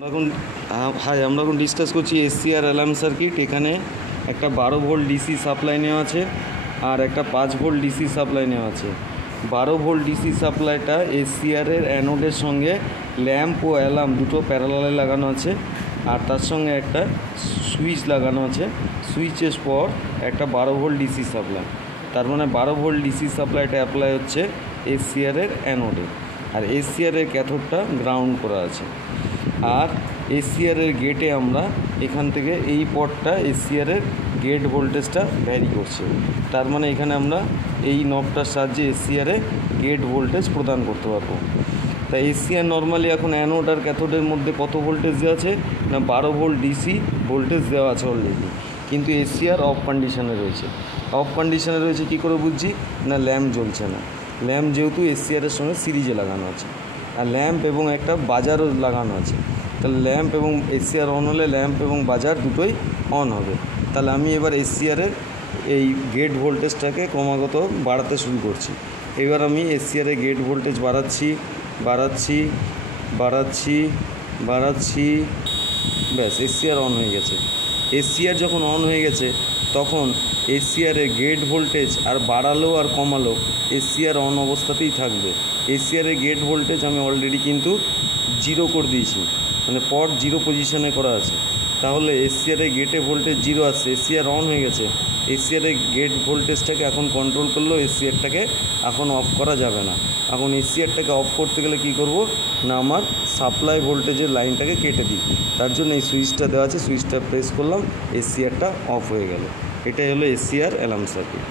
আমরা এখন ডিসকাস করছি এসসিআর অ্যালার্ম সার্কিট। এখানে একটা 12 ভোল্ট ডিসি সাপ্লাই নেওয়া আছে আর একটা 5 ভোল্ট ডিসি সাপ্লাই নেওয়া আছে। 12 ভোল্ট ডিসি সাপ্লাইটা এসসিআরের অ্যানোডের সঙ্গে ল্যাম্প ও অ্যালার্ম দুটো প্যারালালে লাগানো আছে, আর তার সঙ্গে একটা সুইচ লাগানো আছে। সুইচের পর একটা 12 ভোল্ট ডিসি সাপ্লাই, তার মানে 12 ভোল্ট ডিসি সাপ্লাইটা অ্যাপ্লাই হচ্ছে এসসিআরের অ্যানোডে, আর এসসিআরের ক্যাথোডটা গ্রাউন্ড করা আছে। আর এসসিআরের গেটে আমরা এখান থেকে এই পটটা এসসিআরের গেট ভোল্টেজটা ভ্যারি করছে, তার মানে এখানে আমরা এই নবটার সাহায্যে এসসিআরে গেট ভোল্টেজ প্রদান করতে পারবো। তাই এসসিআর নর্মালি এখন অ্যানোড আর ক্যাথোডের মধ্যে কত ভোল্টেজ দেওয়া আছে না 12 ভোল্ট ডিসি ভোল্টেজ দেওয়া আছে অলরেডি, কিন্তু এসসিআর অফ কন্ডিশনে রয়েছে। অফ কন্ডিশনে রয়েছে কী করে বুঝছি না, ল্যাম্প জ্বলছে না। ল্যাম্প যেহেতু এসসিআরের সঙ্গে সিরিজে লাগানো আছে, আর ল্যাম্প এবং একটা বাজারও লাগানো আছে, তাহলে ল্যাম্প এবং এসসিআর অন হলে ল্যাম্প এবং বাজার দুটোই অন হবে। তাহলে আমি এবার এসসিআরের এই গেট ভোল্টেজটাকে ক্রমাগত বাড়াতে শুরু করছি। এবার আমি এসসিআরের গেট ভোল্টেজ বাড়াচ্ছি, ব্যাস এসসিআর অন হয়ে গেছে। এসসিআর যখন অন হয়ে গেছে তখন এসসিআরের গেট ভোল্টেজ আর বাড়ালো আর কমালো এসসিআর অন অবস্থাতেই থাকবে। এসসিআরের গেট ভোল্টেজ আমি অলরেডি কিন্তু 0 করে দিয়েছি, মানে পট 0 পজিশনে করা আছে। তাহলে এসসিআরের গেটে ভোল্টেজ 0 আসছে, এসসিআর অন হয়ে গেছে। এসসিআরের গেট ভোল্টেজটাকে এখন কন্ট্রোল করলেও এসসিআরটাকে এখন অফ করা যাবে না। এখন এসসিআরটাকে অফ করতে গেলে কী করব না, আমার সাপ্লাই ভোল্টেজের লাইনটাকে কেটে দিই। তার জন্য এই সুইচটা দেওয়া আছে, সুইচটা প্রেস করলাম, এসসিআরটা অফ হয়ে গেল। এটাই হলো এসসিআর অ্যালার্ম সার্কিট।